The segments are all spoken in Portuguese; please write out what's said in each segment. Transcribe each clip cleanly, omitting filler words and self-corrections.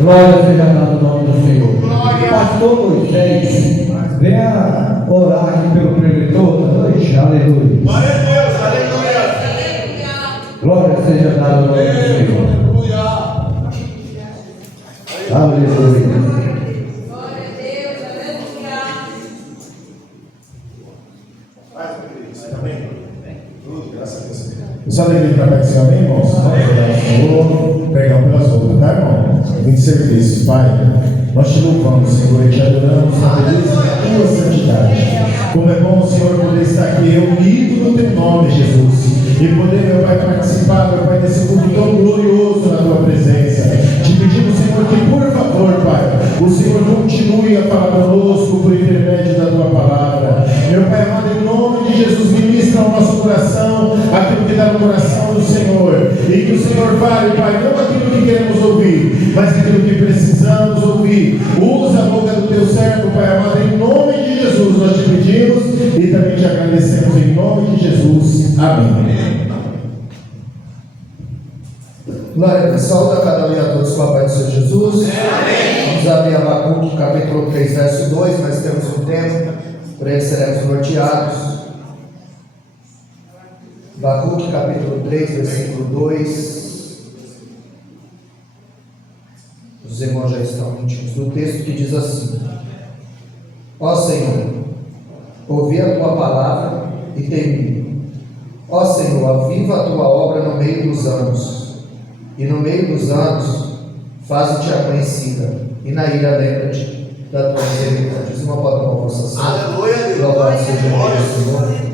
Glória seja dada ao nome do Senhor. Pastor Moisés, venha orar aqui pelo preletor da noite. Aleluia. Glória a Deus, aleluia. Glória seja dada ao nome do Senhor. Aleluia. Só alegria para cá, Senhor, amém, irmãos? Vamos orar ao Senhor, pregar pelas outras, tá, irmão? Vim de serviço, Pai. Nós te louvamos, Senhor, e te adoramos na beleza da tua santidade. Como é bom, Senhor, poder estar aqui reunido no teu nome, Jesus, e poder, meu Pai, participar, meu Pai, desse culto tão glorioso na tua presença. Te pedimos, Senhor, que por favor, Pai, o Senhor continue a falar conosco por intermédio da tua palavra. Meu Pai amado, em nome de Jesus, ministra ao nosso coração aquilo que dá no coração do Senhor, e que o Senhor fale, Pai, não aquilo que queremos ouvir, mas aquilo que precisamos ouvir. Usa a boca do teu servo, Pai amado, em nome de Jesus nós te pedimos e também te agradecemos em nome de Jesus. Amém. Glória a Deus. Saúde a cada um e a todos com a paz do Senhor Jesus. Amém. Vamos abrir Abacuque, capítulo 3, verso 2. Nós temos um tempo, por ele seremos norteados. Abacuque, capítulo 3, versículo 2. Os irmãos já estão íntimos do texto, que diz assim: Ó Senhor, ouvi a tua palavra e temi. Ó Senhor, aviva a tua obra no meio dos anos, e no meio dos anos faze-te a conhecida, e na ira lembra-te da tua misericórdia. Diz uma palavra com a vossa salva. Aleluia. Louvado seja o Senhor.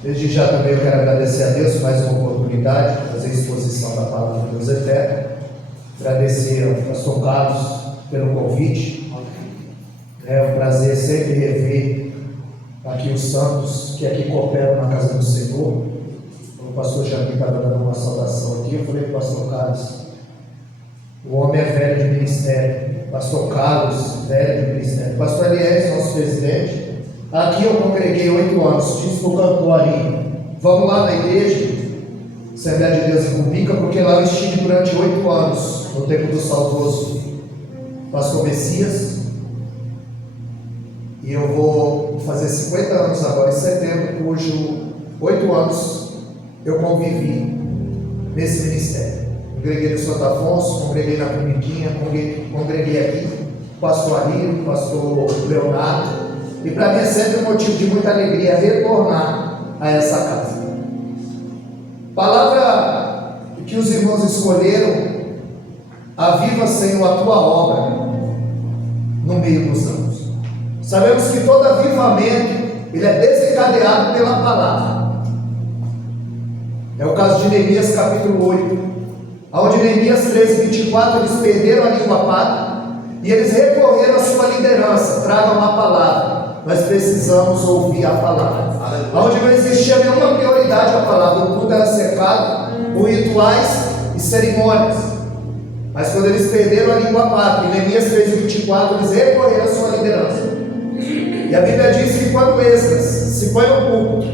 Desde já também eu quero agradecer a Deus por mais uma oportunidade de fazer a exposição da palavra de Deus eterno. Agradecer ao pastor Carlos pelo convite. É um prazer sempre rever aqui os santos que aqui cooperam na casa do Senhor. O pastor Jamil estava dando uma saudação aqui. Eu falei para o pastor Carlos: o homem é velho de ministério. Pastor Carlos, velho de ministério. Pastor Elias, nosso presidente. Aqui eu congreguei 8 anos. Disse para o cantor ali: vamos lá na igreja, Assembleia de Deus em Cumbica, porque lá eu estive durante 8 anos, no tempo do saudoso pastor Messias. E eu vou fazer 50 anos agora em setembro, cujo 8 anos eu convivi nesse ministério. Congreguei no Santo Afonso, congreguei na Cumbiquinha, congreguei aqui, pastor Alírio, pastor Leonardo. E para mim é sempre um motivo de muita alegria retornar a essa casa. Palavra que os irmãos escolheram: aviva, Senhor, a tua obra no meio dos anos. Sabemos que todo avivamento ele é desencadeado pela palavra. É o caso de Neemias capítulo 8, onde Neemias 13, 24, eles perderam a língua pátria e eles recorreram à sua liderança: tragam uma palavra. Nós precisamos ouvir a palavra. Onde não existia nenhuma prioridade a palavra, o culto era cercado por rituais e cerimônias. Mas quando eles perderam a língua pátria, em Neemias 3:24, eles recorreram à sua liderança. E a Bíblia diz que quando Esdras se põe no púlpito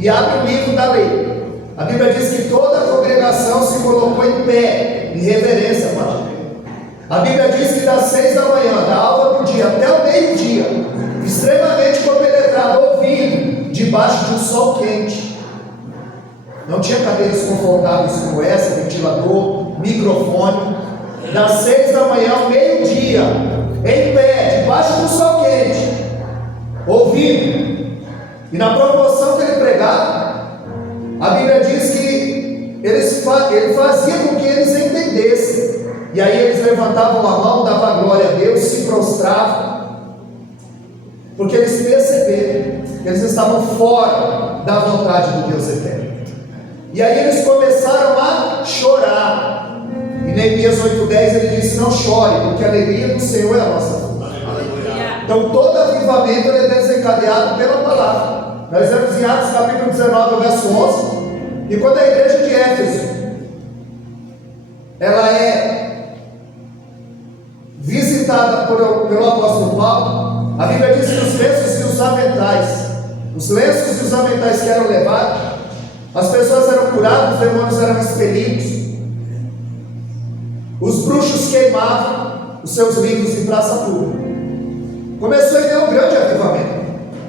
e abre o livro da lei, a Bíblia diz que toda a congregação se colocou em pé, em reverência para Deus. A Bíblia diz que das 6 da manhã, da alva do dia até o meio-dia, extremamente compenetrado, ouvindo, debaixo de um sol quente. Não tinha cadeiras confortáveis como essa, ventilador, microfone. Das 6 da manhã ao meio-dia, em pé, debaixo do sol quente, ouvindo. E na proporção que ele pregava, a Bíblia diz que ele fazia com que eles entendessem. E aí eles levantavam a mão, davam glória a Deus, se prostravam, porque eles perceberam que eles estavam fora da vontade do Deus eterno. E aí eles começaram a chorar. Em Neemias 8:10 ele disse: não chore, porque a alegria do Senhor é a nossa força. Então todo avivamento ele é desencadeado pela palavra. Nós vemos em Atos capítulo 19, verso 11, e quando a igreja de Éfeso ela é visitada pelo apóstolo Paulo, a Bíblia diz que os lenços e os aventais que eram levados, as pessoas eram curadas, os demônios eram expelidos. Os bruxos queimavam os seus livros em praça pública. Começou a ter um grande avivamento.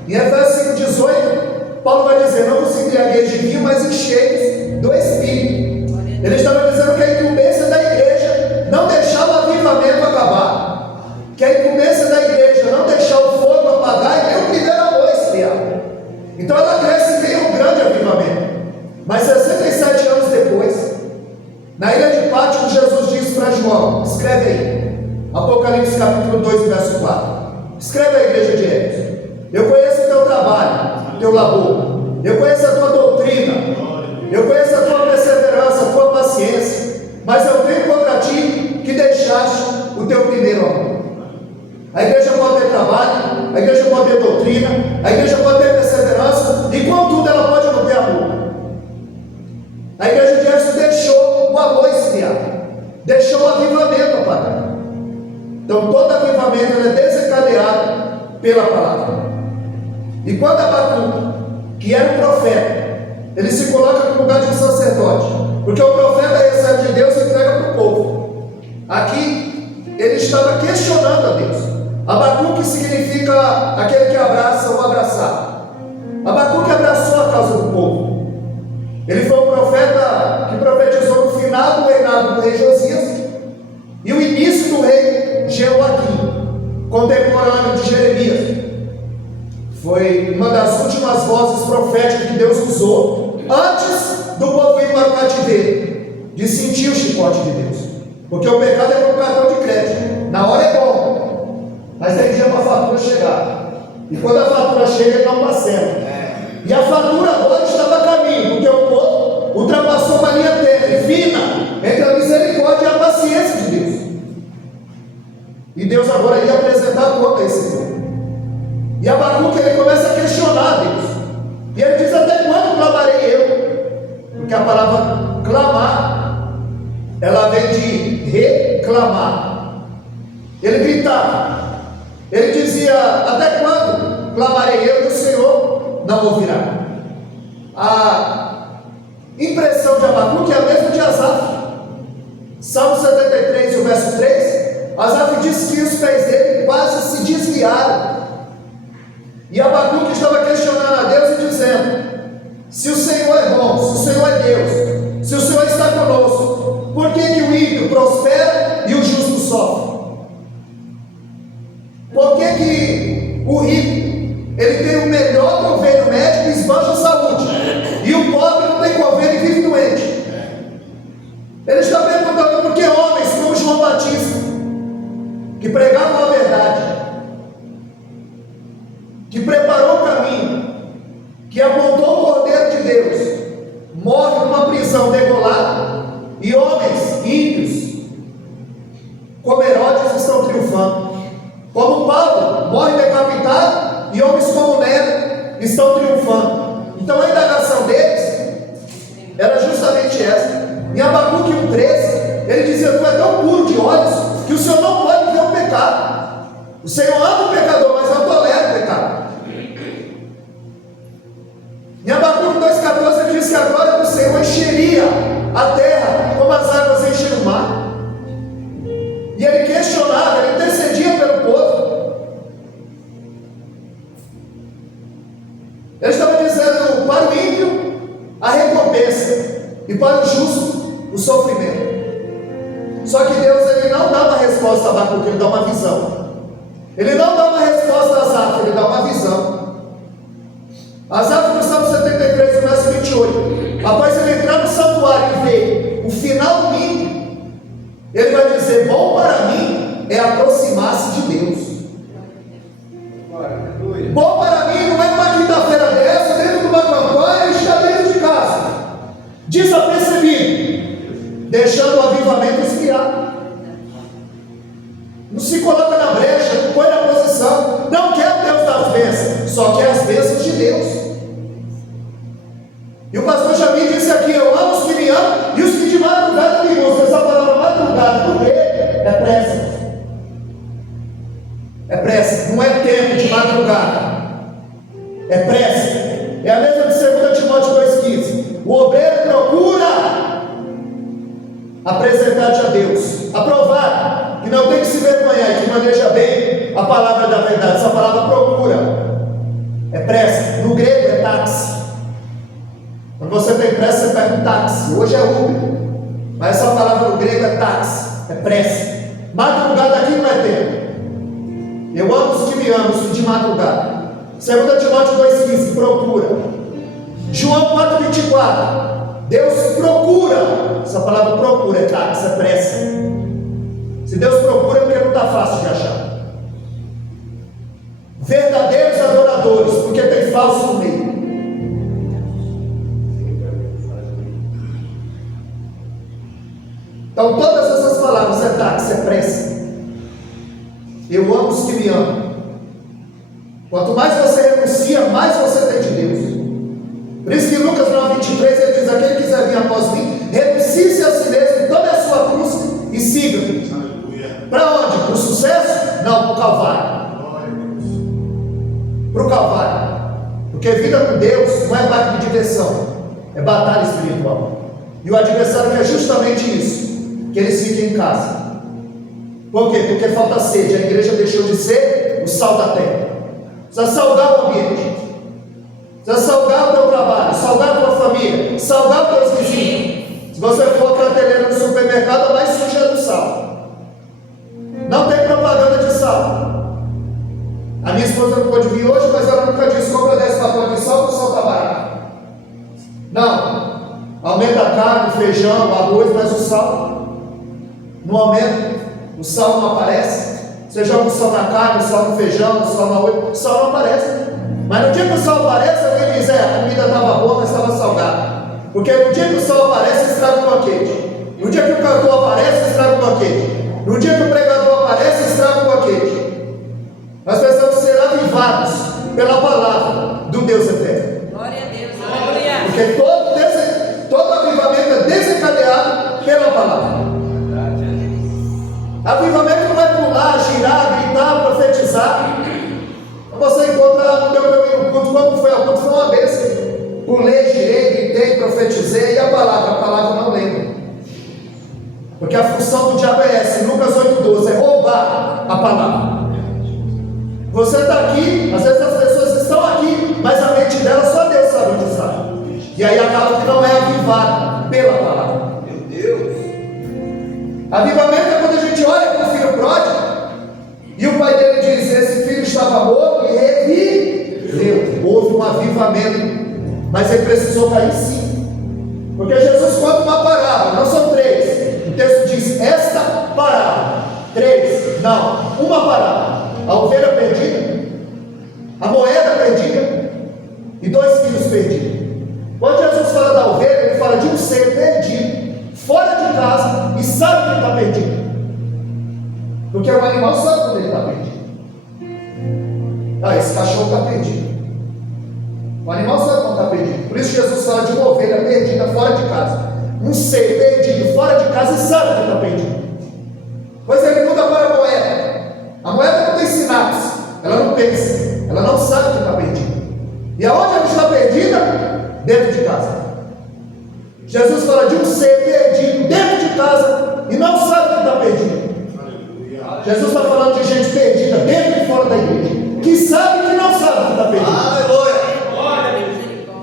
Em Efésios 5,18, Paulo vai dizer: não vos embriagueis de vinho, mas enchei-vos do Espírito. Ele estava dizendo que a incumbência da igreja não deixar o avivamento acabar, que a incumbência da igreja não deixar o fogo apagar e nem o primeiro amor esfriar. Então ela cresce e tem um grande avivamento. Mas 67 anos depois, na ilha de Pátimo, Jesus disse para João: escreve aí, Apocalipse capítulo 2, verso 4. Escreve a igreja de Éfeso: eu conheço o teu trabalho, teu labor, eu conheço a tua doutrina, eu conheço a tua perseverança, a tua paciência, mas eu tenho contra ti que deixaste o teu primeiro amor. A igreja pode ter trabalho, a igreja pode ter doutrina, a igreja pode ter perseverança, e contudo ela pode não ter amor. A igreja de Éfeso deixou o amor esfriar, deixou o avivamento apagar. Então todo avivamento é desencadeado pela palavra. E quando Abacuque, que era um profeta, ele se coloca no lugar de um sacerdote, porque o profeta recebe de Deus e entrega para o povo. Aqui ele estava questionando a Deus. Abacuque significa aquele que abraça ou abraçar. Abacuque abraçou a causa do povo. Ele foi um profeta que profetizou no final do reinado do rei Josias e o início do rei Jeoaquim, contemporâneo de Jeremias. Foi uma das últimas vozes proféticas que Deus usou antes do povo ir para o cativeiro, de sentir o chicote de Deus. Porque o pecado é como um cartão de crédito. Na hora é bom, mas tem dia para a fatura chegar. E quando a fatura chega, ele não parcela. E a fatura agora estava a caminho, porque o povo ultrapassou uma linha tênue, fina, entre a misericórdia e a paciência de Deus. E Deus agora ia apresentar conta a esse povo. E Abacuque ele começa a questionar Deus. E ele diz: até quando clamarei eu? Porque a palavra clamar, ela vem de reclamar. Ele gritava. Ele dizia: até quando clamarei eu e o Senhor não ouvirá? A impressão de Abacuque é a mesma de Asaf. Salmo 73, o verso 3, Asaf diz que os pés dele quase se desviaram. E Abacuque estava questionando a Deus e dizendo: se o Senhor é bom, se o Senhor é Deus, se o Senhor está conosco, por que o ímpio prospera e o justo sofre? Por que o rico ele tem o melhor convênio médico e esbanja a saúde, e o pobre não tem convênio e vive doente? Ele está perguntando por que homens como João Batista, que pregavam a verdade, que preparou o caminho, que apontou o Cordeiro de Deus, morre numa prisão degolada, e homens ímpios como Herodes estão triunfando, como Paulo morre decapitado, e homens como Nero estão triunfando. Então a indagação deles era justamente essa. Em Abacuque 1,13, ele dizia: tu é tão puro de olhos que o Senhor não pode ver o pecado. O Senhor ama o pecador, mas não tolera o pecado. Em Abacuque 2,14 ele diz que a glória do Senhor encheria a terra como as águas enchem o mar. E ele questionava, ele intercedia pelo povo. Ele estava dizendo: para o ímpio a recompensa, e para o justo o sofrimento. Só que Deus ele não dá uma resposta a Abacuque, ele dá uma visão. Ele não dá uma resposta a Asaf, ele dá uma visão. Asaf no Salmo 73, verso 28, após ele entrar no santuário e ver o final do ímpio, ele vai dizer: bom para mim é aproximar-se de Deus. Bom para mim não é uma quinta-feira dessa, dentro de uma campanha, e estar dentro de casa, desapercebido, deixando o avivamento esfriar. Não se coloca na brecha, não põe na posição, não quer o Deus das bênçãos, só quer as bênçãos de Deus. E o pastor Jamil disse aqui: eu amo os que me amam e os que de madrugada me buscam. Essa palavra madrugada, por quê? É pressa. É pressa, não é tempo de madrugada. É pressa. É a mesma de 2 Timóteo 2,15. O obreiro procura apresentar-te a Deus, a palavra da verdade. Essa palavra procura é pressa. No grego é táxi. Quando você tem pressa, você pega um táxi. Hoje é Uber. Mas essa palavra no grego é táxi, é pressa. Madrugada aqui não é tempo. Eu amo os que me amam, de madrugada. 2 Timóteo 2,15, procura. João 4,24, Deus procura. Essa palavra procura é táxi, é pressa. Se Deus procura é porque não está fácil de achar. Verdadeiros adoradores, porque tem falso no meio. Então todas essas palavras é táxi, é pressa. Eu amo os que me amam. Quanto mais você renuncia, mais você tem de Deus. Por isso que em Lucas 9,23 ele diz: aquele que quiser vir após mim, renuncie-se a si mesmo, tome a sua cruz e siga-me. Para onde? Para o sucesso? Não, para o Calvário. Para o Calvário. Porque vida com Deus não é parque de diversão, é batalha espiritual. E o adversário quer justamente isso, que eles fiquem em casa. Por quê? Porque falta sede. A igreja deixou de ser o sal da terra. Precisa salgar o ambiente, precisa salgar o teu trabalho, salgar a tua família, salgar os teus vizinhos. Se você for a prateleira no supermercado, a mais suja é do sal. Não tem propaganda de sal. A minha esposa não pôde vir hoje, mas ela nunca disse: compra 10 pacotes de sal, porque o sal está barato. Não. Aumenta a carne, o feijão, o arroz, mas o sal não aumenta. O sal não aparece. Você joga o sal na carne, o sal no feijão, o sal no arroz, o sal não aparece. Mas no dia que o sal aparece, alguém diz: a comida estava boa, mas estava salgada. Porque no dia que o sal aparece, estraga o banquete. No dia que o cantor aparece, estraga o banquete. No dia que o pregador aparece, estraga o banquete. Nós precisamos ser avivados pela palavra do Deus eterno. Glória a Deus, aleluia. Porque todo avivamento é desencadeado pela palavra. Avivamento não é pular, girar, gritar, profetizar. Você encontra lá no meu culto, como foi? O culto foi uma bênção. Pulei, girei, gritei, profetizei, e a palavra não lembra. Porque a função do diabo é essa, em Lucas 8,12, é roubar a palavra. Você está aqui, às vezes as pessoas estão aqui, mas a mente dela só Deus sabe onde está. E aí acaba que não é avivado pela palavra. Meu Deus. Avivamento é quando a gente olha para o filho pródigo e o pai dele diz: esse filho estava morto e reviveu. Houve um avivamento, mas ele precisou cair sim. Porque Jesus conta uma parábola, não são 3. O texto diz: esta parábola. 3, não, uma parábola. A ovelha perdida, a moeda perdida e 2 filhos perdidos. Quando Jesus fala da ovelha, ele fala de um ser perdido, fora de casa, e sabe que está perdido. Porque o animal sabe quando ele está perdido. Esse cachorro está perdido. O animal sabe quando está perdido. Por isso Jesus fala de uma ovelha perdida fora de casa. Um ser perdido fora de casa e sabe que está perdido. Pois ele muda para a moeda. A moeda não tem sinapse, ela não pensa, ela não sabe que está perdida. E aonde ela está perdida? Dentro de casa. Jesus fala de um ser perdido dentro de casa e não sabe que está perdido. Jesus está falando de gente perdida dentro e fora da igreja, que sabe que não sabe que está perdido.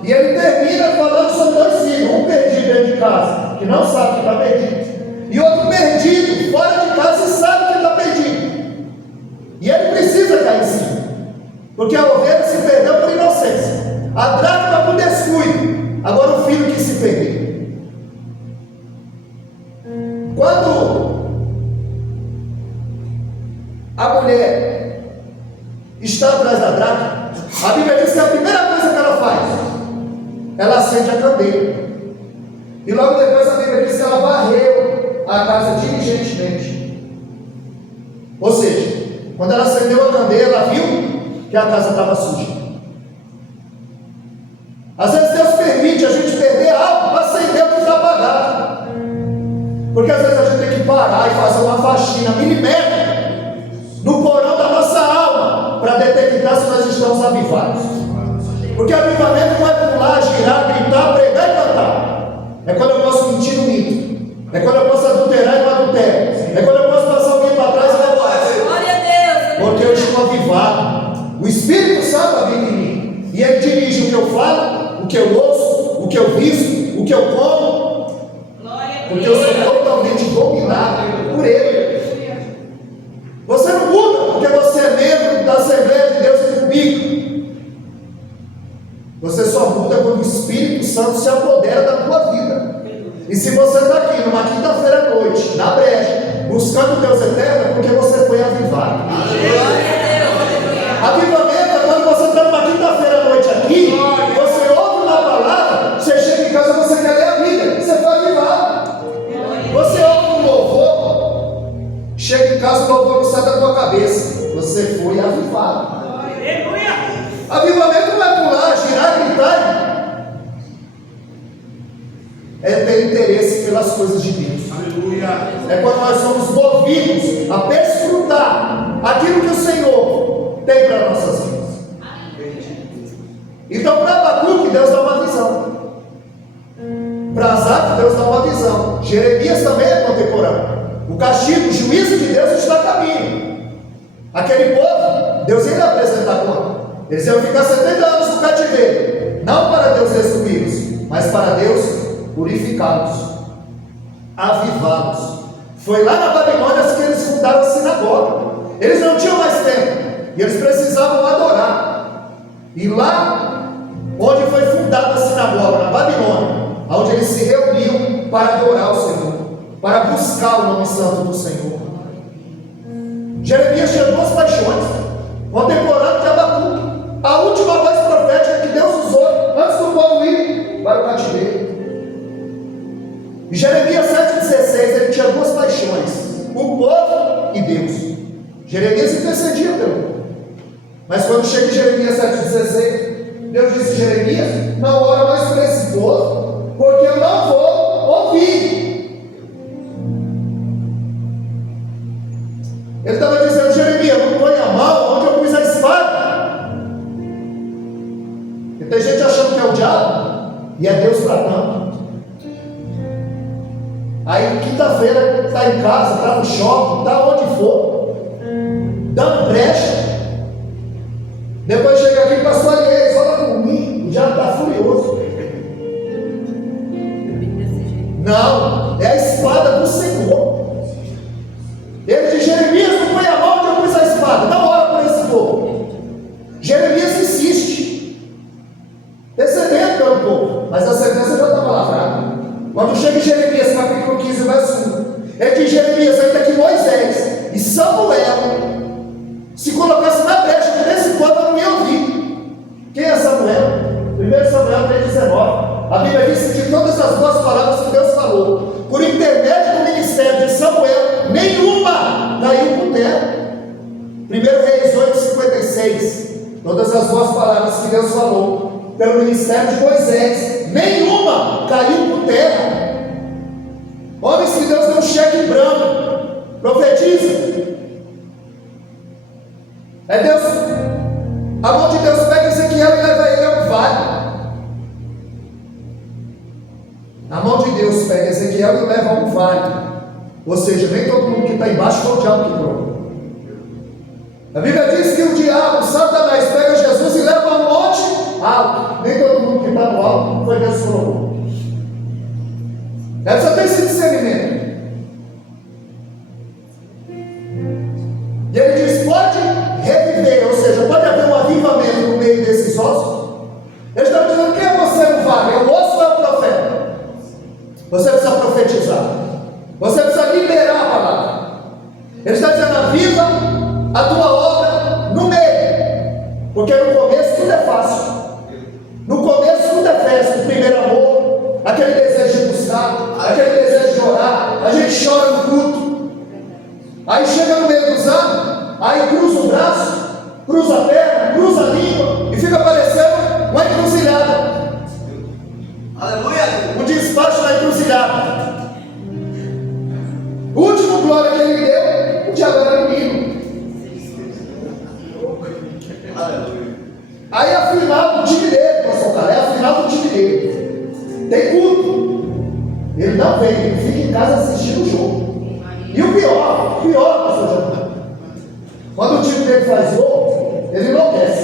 E ele termina falando sobre 2 filhos, um perdido dentro de casa, que não sabe que está perdido, e outro perdido fora de casa e sabe que está perdido. E ele precisa cair em si, porque a ovelha se perdeu por inocência, a dracma por descuido, agora o filho que se perdeu. Quando a mulher está atrás da dracma, a Bíblia diz que a primeira coisa que ela faz, ela acende a candeia, e logo depois a Bíblia diz que ela varreu a casa diligentemente. Ou seja, quando ela acendeu a candeia, ela viu que a casa estava suja. Às vezes Deus permite a gente perder algo para acender o que está apagado. Porque às vezes a gente tem que parar e fazer uma faxina milimétrica no porão da nossa alma para detectar se nós estamos avivados. Porque avivamento não é pular, girar, gritar, pregar e cantar. É quando eu posso mentir no mito. É quando eu posso adulterar e no adultério. É quando eu posso passar alguém para trás e levar. Porque eu estou O Espírito Santo habita em mim. E ele dirige o que eu falo, o que eu ouço, o que eu visto, o que eu como. Porque eu sou totalmente dominado por ele. Você não muda porque você é membro da Assembleia de Deus em Cumbica. Você só muda quando o Espírito Santo se apodera da tua vida. E se você está aqui numa quinta-feira à noite, na brecha, buscando Deus eterno, é porque você foi avivado. Avivamento é quando você está numa quinta-feira à noite aqui, você ouve uma palavra, você chega em casa, você quer ler a Bíblia, você foi avivado. Você ouve um louvor, chega em casa, o louvor não sai da tua cabeça, você foi avivado. Avivamento não é pular, girar, gritar, é ter interesse pelas coisas de Deus. É quando nós somos movidos a perscrutar aquilo que o Senhor tem para nossas vidas. Então, para Abacuque, Deus dá uma visão. Para Asaf, Deus dá uma visão. Jeremias também é contemporâneo. O castigo, o juízo de Deus está a caminho. Aquele povo, Deus ia apresentar conta. Eles iam ficar 70 anos no cativeiro. Não para Deus destruí-los, mas para Deus purificá-los, avivá-los. Foi lá na Babilônia que eles fundaram a sinagoga. Eles não tinham mais tempo e eles precisavam adorar. E lá onde foi fundada a sinagoga, na Babilônia, onde eles se reuniam para adorar o Senhor, para buscar o nome santo do Senhor. Jeremias tinha duas paixões, contemporâneo de Abacuque. A última voz profética que Deus usou antes do povo ir para o cativeiro. Em Jeremias 7,16, ele tinha duas paixões: o povo e Deus. Jeremias intercedia pelo povo. Mas quando chega em Jeremias 7,16, Deus disse: Jeremias, não ora mais por esse povo, porque eu não vou ouvir. Ele estava dizendo: Jeremias, não põe a mão onde eu pus a espada. E tem gente achando que é o diabo, e é Deus tratando. Aí quinta-feira está em casa, está no shopping, está onde for, dando brecha. Depois chega aqui, pastor Elias, olha por mim, o diabo está furioso. Não, é a espada do Senhor. Ele diz: Jeremias, não põe a mão onde eu pus a espada, não ora por esse povo. Jeremias insiste, descendendo pelo povo, mas a sentença já estava lavrada. Quando chega em Jeremias, capítulo 15, verso 1, ele diz: Jeremias, ainda que Moisés e Samuel se colocassem na brecha desse povo, eu não ia ouvir. Quem é Samuel? 1 Samuel 3,19. A Bíblia diz que de todas as boas palavras que Deus falou, por intermédio do ministério de Samuel, nenhuma caiu por terra. 1 Reis 8,56. Todas as boas palavras que Deus falou pelo ministério de Moisés, nenhuma caiu por terra. Homens que Deus deu um cheque branco, profetiza. É Deus, a mão de Deus pega Ezequiel e leva ele a um vale. A mão de Deus pega Ezequiel e leva a um vale. Ou seja, nem todo mundo que está embaixo foi o diabo que provou. A Bíblia diz que o diabo, Satanás, pega Jesus e leva a um monte alto. Nem todo mundo que está no alto foi Deus que provou. Deve ter esse discernimento. E ele diz: pode reviver, ou seja, pode haver um avivamento no meio desses ossos. Ele está dizendo: quem é você no vale? É o osso ou é o profeta? Você precisa profetizar, você precisa liberar a palavra. Ele está dizendo: aviva a tua obra no meio, porque no começo tudo é fácil, no começo tudo é festa, o primeiro amor, aquele desejo de buscar, aquele desejo de orar, a gente chora no culto, aí chega no meio dos anos, aí cruza o braço, cruza a perna, cruza a língua, e fica parecendo uma encruzilhada. Aleluia! Um despacho na encruzilhada. O último glória que ele deu, o diabo era menino. Aleluia! Aí a final do time dele, pastor cara, é a final do time dele. Tem culto. Ele não vem, ele fica em casa assistindo o jogo. E o pior, pastor Jânio, quando o time dele faz gol, ele enlouquece.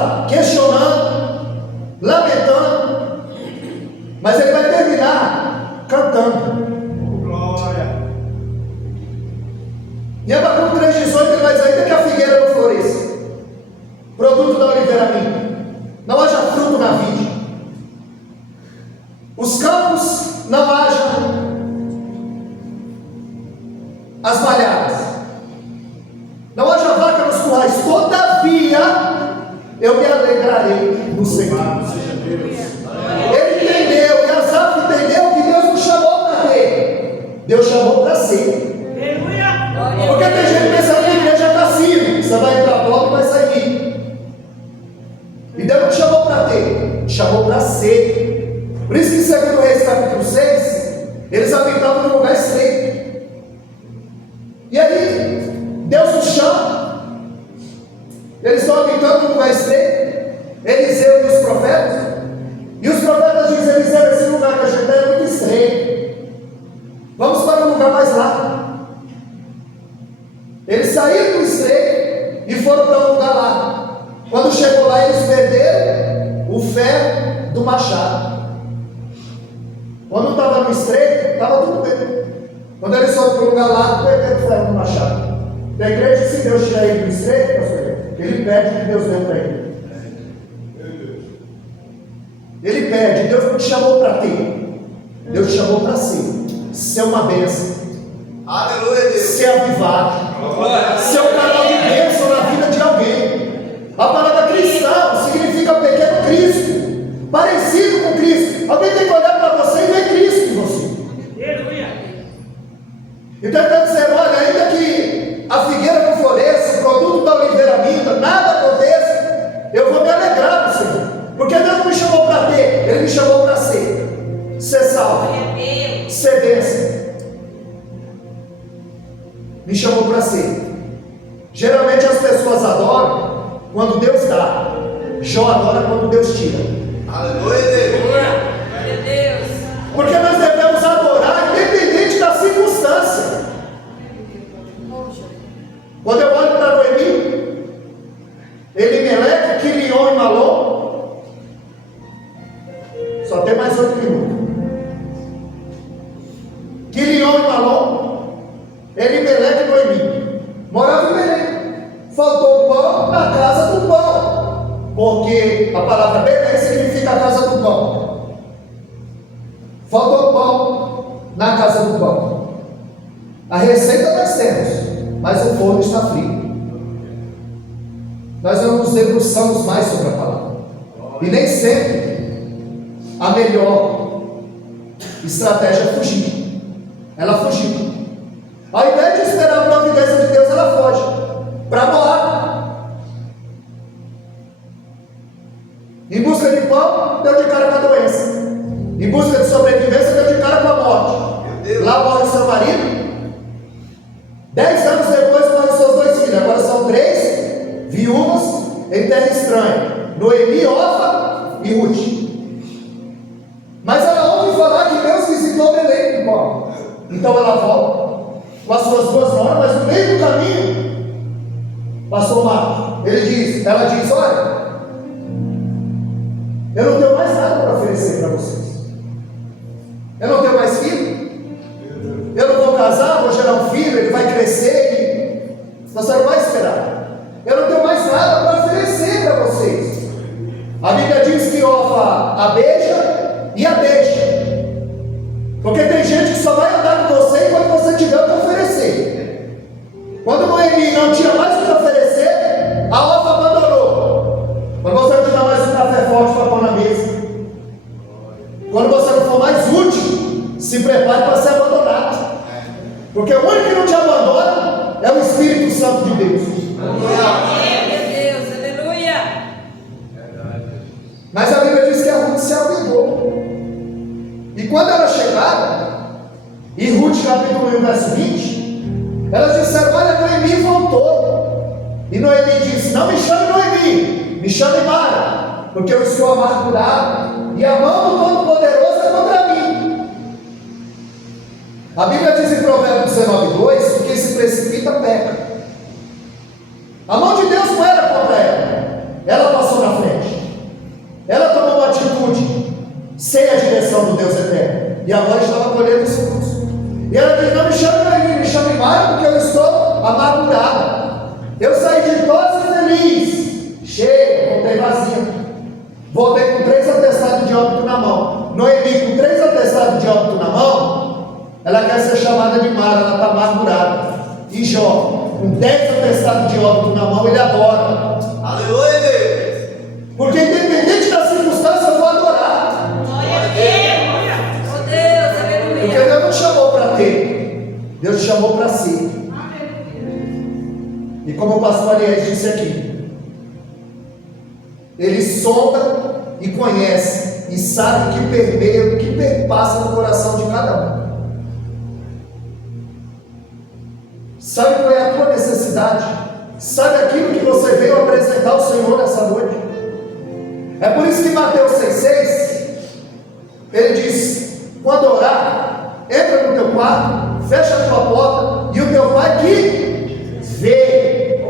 começar questionando, lamentando, mas ele vai terminar cantando. Glória. Em Abacuque 3,18 ele vai dizer: ainda que a figueira não floresça, produto da oliveira minha, não haja fruto na vide, os campos não haja as malhadas, não haja vaca nos currais, todavia eu me alegrarei no Senhor. Ele entendeu, e Asaf entendeu que Deus não chamou para ter, Deus chamou para ser. Porque tem gente que pensa que a igreja é cassino, você vai entrar pobre e vai sair rico. E Deus não chamou para ter, chamou para ser. Por isso que em 2 Reis capítulo 6, eles habitavam num lugar estreito. E aí, Deus nos chama, eles estão habitando num lugar estreito, Eliseu e os profetas, e os profetas dizem: Eliseu, esse lugar que a gente é muito estreito, vamos para um lugar mais largo. Eles saíram do estreito e foram para um lugar lá. Quando chegou lá, eles perderam o ferro do machado. Quando estava no estreito, estava tudo bem. Quando eles foram para um lugar lá, perderam o ferro do machado. Da igreja, se Deus tirar ele do estreito, ele perde o que Deus deu para ele. Ele perde. Deus não te chamou para ter, Deus te chamou para ser uma bênção. Aleluia, Deus. Ser avivado, ser um canal de bênção na vida de alguém. A palavra cristão significa pequeno Cristo, parecido com Cristo. Alguém tem que olhar para você e ver Cristo em você. Então ele está dizendo: olha, ainda que a figueira não floresça, o produto da oliveira minta, nada aconteça, eu vou me alegrar no Senhor. Porque Deus não me chamou para ter, Ele me chamou para ser salvo, ser bênção. Me chamou para ser. Geralmente as pessoas adoram quando Deus dá. Jó adora quando Deus tira. Aleluia, Deus. Porque nós devemos adorar independente da circunstância. Quando eu olho para Noemi, Elimeleque, Quilion e Malom, só tem mais 8 minutos. Quilion e Malom, Elimeleque e Noemi moravam em Belém. Faltou pão na casa do pão, porque a palavra Belém significa a casa do pão. Faltou pão na casa do pão. A receita nós temos, mas o forno está frio. Nós não nos debruçamos mais sobre a palavra, e nem sempre a melhor estratégia é fugir. Ela fugiu. Ao invés de esperar a providência de Deus, ela foge para Moab. Em busca de pão, deu de cara com a doença. Em busca de sobrevivência, deu de cara com a morte. Lá morre o seu marido. 10 anos depois morrem seus 2 filhos. Agora são 3 viúvas em terra estranha: Noemi, Orfa e Ruth. Mas ela ouve falar que Deus visitou Belém com pão. Então ela volta com as suas 2 noras, mas no meio do caminho, pastor Marcos, ela diz: olha, eu não tenho mais nada para oferecer para vocês. Eu não tenho mais filho. Eu não vou casar, vou gerar um filho, ele vai crescer e você não vai esperar. Eu não tenho mais nada para oferecer para vocês. A Bíblia diz que Orfa a beija e a deixa. Porque tem gente que só vai andar com você enquanto você tiver o que oferecer. Quando Noemi não tinha mais o que oferecer, a Orfa abandonou. Quando você não tiver mais um café forte para pôr na mesa, quando você não for mais útil, se prepare para ser abandonado. Porque o único que não te abandona é o Espírito Santo de Deus. Aleluia. Mas a Bíblia diz que a Ruth se apegou. E quando elas chegaram, em Ruth capítulo 1, verso 20, elas disseram: olha, Noemi voltou. E Noemi disse: não me chame Noemi, me chame Mara, porque eu estou amargurado e a mão do Todo-Poderoso é contra mim. A Bíblia diz em Provérbios 19:2 que quem se precipita peca. A mão de Deus não era contra ela. Ela passou na sem a direção do Deus eterno. E agora estava colhendo os frutos. E ela disse: não me chame Noemi, me chame Mara, porque eu estou amargurada. Eu saí de doce feliz, cheia, voltei vazia. Voltei com 3 atestados de óbito na mão. Noemi, com 3 atestados de óbito na mão, ela quer ser chamada de Mara, ela está amargurada. E Jó, com 10 atestados de óbito na mão, ele adora. Aleluia, Deus. Porque independente da circunstância, eu vou adorar. Glória a Deus. Oh Deus, aleluia. Porque Deus não te chamou para ter, Deus te chamou para ser. E como o pastor Aliás disse aqui, ele sonda e conhece, e sabe o que permeia, o que perpassa no coração de cada um. Sabe qual é a tua necessidade? Sabe aquilo que você veio apresentar ao Senhor nessa noite? É por isso que Mateus 6,6 ele diz: quando orar, entra no teu quarto, fecha a tua porta, e o teu pai que vê,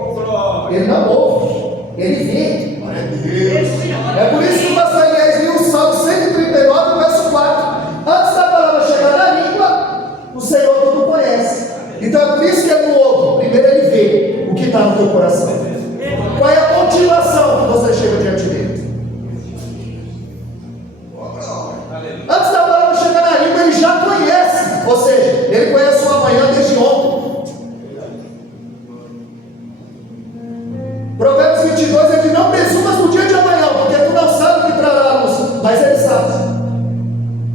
ele não ouve, ele vê. É por isso que o pastor Elias viu o Salmo 139, verso 4. Antes da palavra chegar na língua, o Senhor tudo conhece. Então é por isso que ele não ouve. Primeiro ele vê o que está no teu coração. Qual é a motivação que você chega diante dele? Antes da palavra chegar na língua, ele já conhece. Ou seja, ele conhece o amanhã desde ontem. Provérbios 22, ele diz: não presumas no dia de amanhã, porque tu não sabe o que trará a luz, mas ele sabe.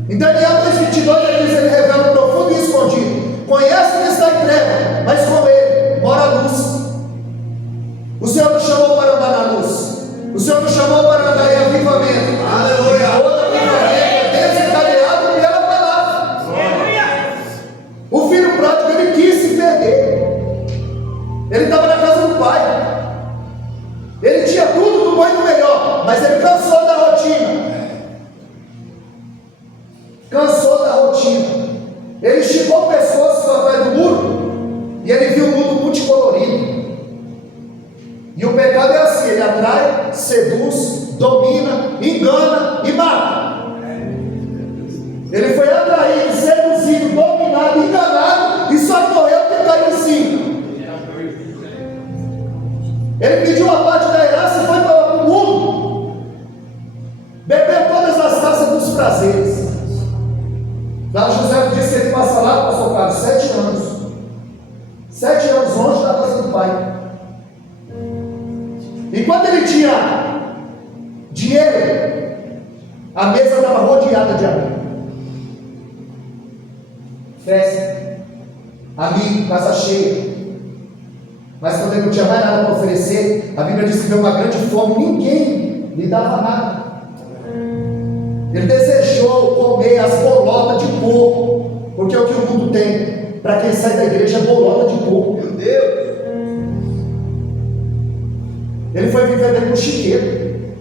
Em Daniel 2,22 ele diz: ele revela o profundo e escondido. Conhece o que está em treva, mas com ele mora a luz. O Senhor nos chamou para andar na luz. O Senhor nos chamou para andar em avivamento. Aleluia. Todo avivamento é desencadeado pela palavra. O filho pródigo, ele quis se perder. Ele estava na casa do pai. Ele tinha tudo do bom e do melhor, mas ele cansou da rotina. Cansou da rotina. Ele esticou o pescoço atrás do muro e ele viu o mundo multicolorido. E o pecado é assim: ele atrai, seduz, domina, engana e mata. Ele foi atraído, seduzido, dominado, enganado e só morreu porque caiu em cima. Ele pediu uma parte da herança e foi para o mundo, bebeu todas as taças dos prazeres. Lá José disse que ele passa lá, pastor Carlos, 7 anos. 7 anos longe da casa do pai. E quando ele tinha dinheiro, a mesa estava rodeada de amigos. Festa, amigo, casa cheia. Mas quando ele não tinha mais nada para oferecer, a Bíblia diz que veio uma grande fome, ninguém lhe dava nada. Ele desejou comer as bolotas de porco, porque é o que o mundo tem. Para quem sai da igreja é bolota de porco. Meu Deus. Ele foi viver dentro do chiqueiro.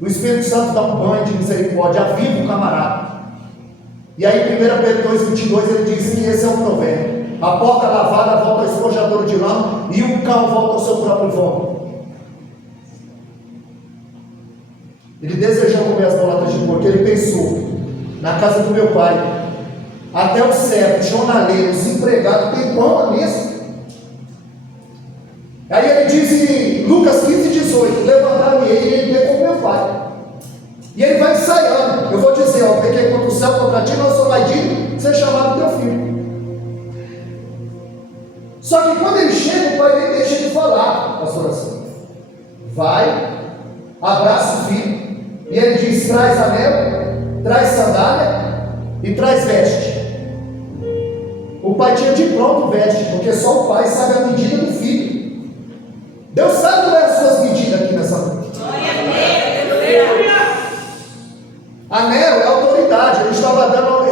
O Espírito Santo dá um banho de misericórdia, aviva o camarada. E aí 1 Pedro 2,22 ele diz que esse é um provérbio: a porca lavada volta ao esponjador de lama, e o cão volta ao seu próprio vômito. Ele desejou comer as bolotas de porco. Ele pensou: na casa do meu pai, até os servos, jornaleiros, empregados, tem pão à mesa. Aí ele diz em Lucas 15,18: levantar-me ele e ele com meu pai. E ele vai ensaiando. Eu vou dizer: ó, pequei contra o céu, contra ti, não sou mais digno de ser chamado teu filho. Só que quando ele chega, o pai nem deixa de falar, pastor assim. Vai, abraça o filho, e ele diz: traz anel, traz sandália e traz veste. O pai tinha de pronto veste, porque só o pai sabe a medida do filho. Deus sabe qual é as suas medidas aqui nessa noite. Anel é autoridade. Ele estava dando,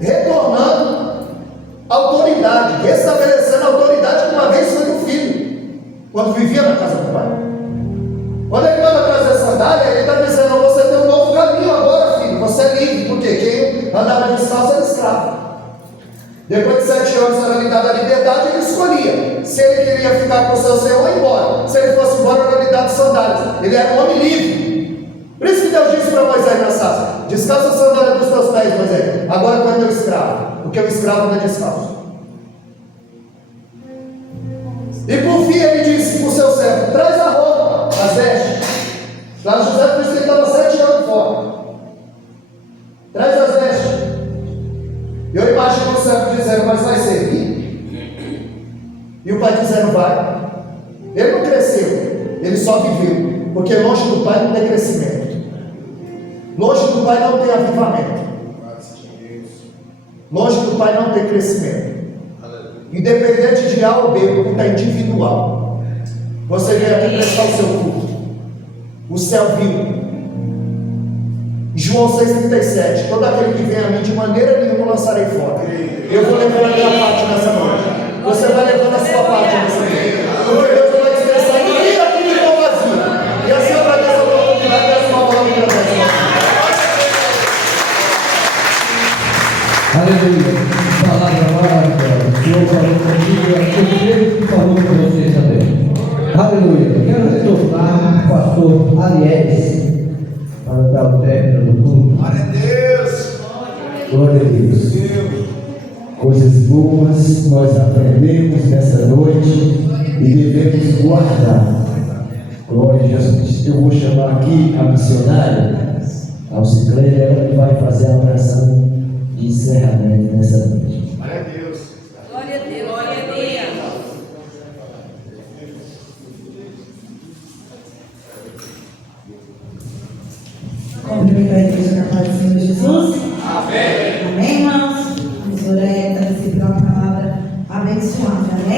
retornando autoridade, restabelecendo a autoridade que uma vez foi do filho, quando vivia na casa do pai. Quando ele manda trazer sandália, ele está dizendo: você tem um novo caminho agora, filho. Você é livre, porque quem andava descalço era escravo. Depois de 7 anos era lhe dada a liberdade, ele escolhia se ele queria ficar com o senhor ou ir embora. Se ele fosse embora, era lhe dado sandálias. Ele era um homem livre. Por isso que Deus diz sair na sala. Descalça a sandália dos teus pés, Moisés. Agora tu é meu escravo, porque o escravo anda descalço. E por fim ele disse para o seu servo: traz a roupa, as vestes. Lá José, por isso que ele estava 7 anos fora. Traz as vestes. Eu imagino o servo dizendo: mas vai servir? E o pai dizendo: vai. Ele não cresceu, ele só viveu. Porque longe do pai não tem crescimento. Longe do pai não tem avivamento. Longe do pai não tem crescimento. Independente de A ou B, o culto é individual. Você veio aqui prestar o seu culto. O céu viu. João 6,37: todo aquele que vem a mim de maneira nenhuma lançarei fora. Eu vou levando a minha parte nessa noite. Você vai levando a sua parte nessa noite. Porque Deus vai expressar em mim aqui de mão vazia. E assim eu agradeço a oportunidade dessa uma palavra de Deus. Aleluia. Palavra maravilhosa. O Senhor falou comigo, eu creio que falou com você também. Aleluia. Quero retornar o pastor Aliés para dar o término do culto. Glória a Deus. Glória a Deus. Coisas boas nós aprendemos nessa noite e devemos guardar. Glória a Jesus. Eu vou chamar aqui a missionária, a Alcicleia, ela que vai fazer a oração de encerramento nessa noite. Glória a Deus. Glória a Deus. Glória a Deus. Cumprimentar a igreja